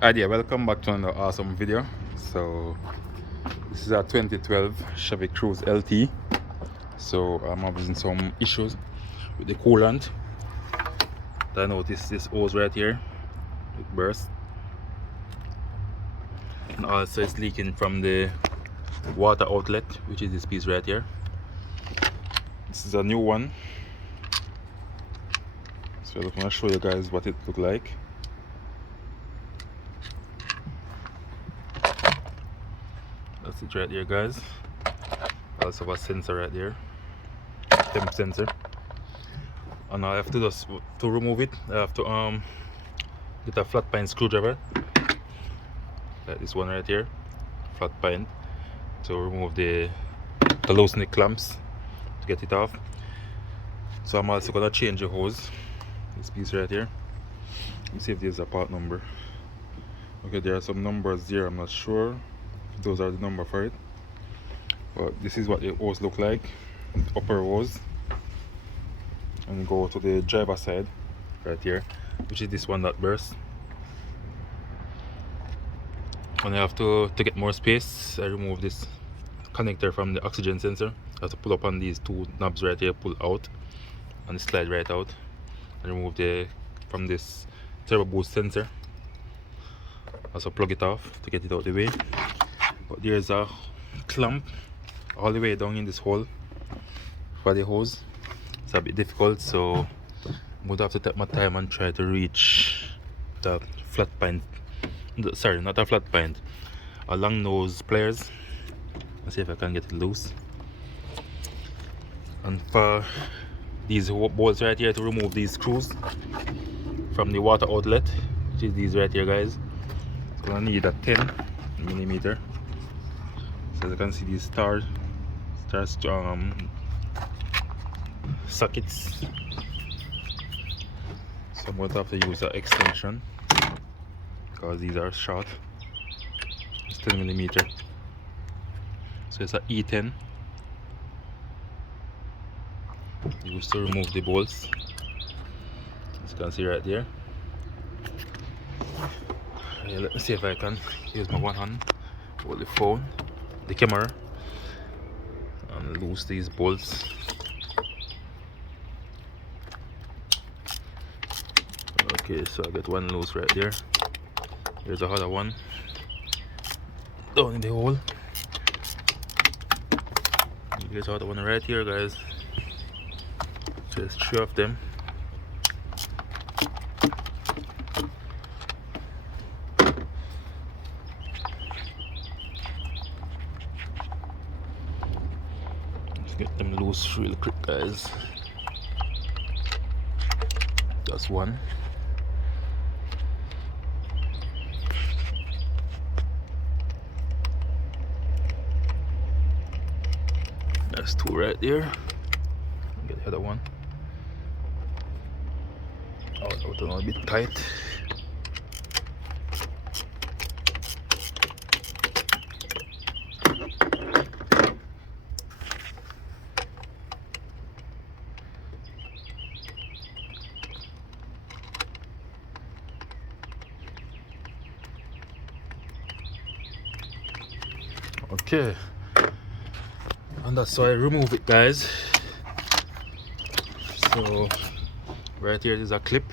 Hi there, welcome back to another awesome video. So this is a 2012 Chevy Cruze Lt. So I'm having some issues with the coolant. I noticed this hose right here, it burst, and also it's leaking from the water outlet, which is this piece right here. This is a new one, so I just want to show you guys what it look like. That's it right here, guys. Also have a sensor right there, temp sensor. And I have to to remove it. I have to get a flat pine screwdriver, like this one right here, flat pine, to remove the loosen the clamps to get it off. So I'm also gonna change the hose, this piece right here. Let me see if there's a part number. Okay, there are some numbers there. I'm not sure if those are the number for it, but this is what the hose look like. Upper hose, and go to the driver side right here, which is this one that burst. And I have to get more space, I remove this connector from the oxygen sensor. I have to pull up on these two knobs right here, pull out and slide right out, and remove the from this turbo boost sensor. Also plug it off to get it out of the way. But there's a clamp all the way down in this hole for the hose. It's a bit difficult, so I'm going to have to take my time and try to reach the flat pine, sorry, not a flat pine, a long nose pliers. Let's see if I can get it loose. And for these bolts right here, to remove these screws from the water outlet, which is these right here, guys, it's gonna need a 10mm. So as you can see, these star sockets. So I'm going to have to use an extension because these are short. It's 10mm. So it's a E10. Used to remove the bolts, as you can see right there. Yeah, let me see if I can use my one hand, hold the phone, the camera, and loose these bolts. Okay, so I get one loose right there. Here's the other one down in the hole. Here's the other one right here, guys. So there's three of them. Let's get them loose real quick, guys. That's one. That's two right there. Get the other one. Oh, that was a bit tight. Okay, and that's how I remove it, guys. So right here is a clip.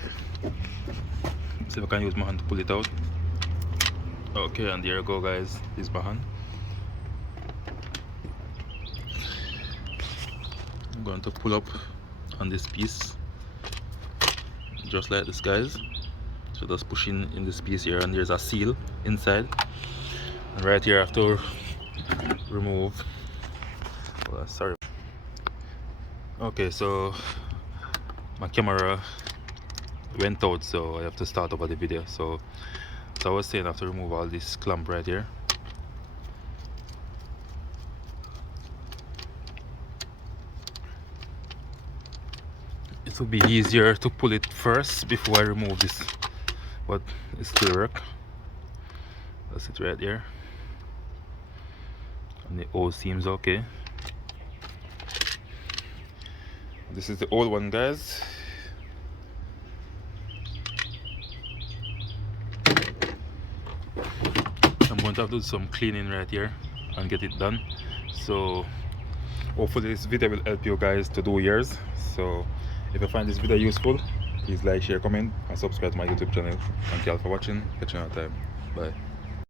See if I can use my hand to pull it out. Okay, and there you go, guys. This is my hand. I'm going to pull up on this piece just like this, guys. So just push in this piece here, and there's a seal inside. And right here I have to remove, well, sorry. Okay, so my camera went out, so I have to start over the video. So I was saying I have to remove all this clamp right here. It would be easier to pull it first before I remove this, but it still work. That's it right there, and the hose seems okay. This is the old one, guys. going to have to do some cleaning right here and get it done. So hopefully this video will help you guys to do yours. So if you find this video useful, please like, share, comment and subscribe to my YouTube channel. Thank you all for watching. Catch you another time. Bye.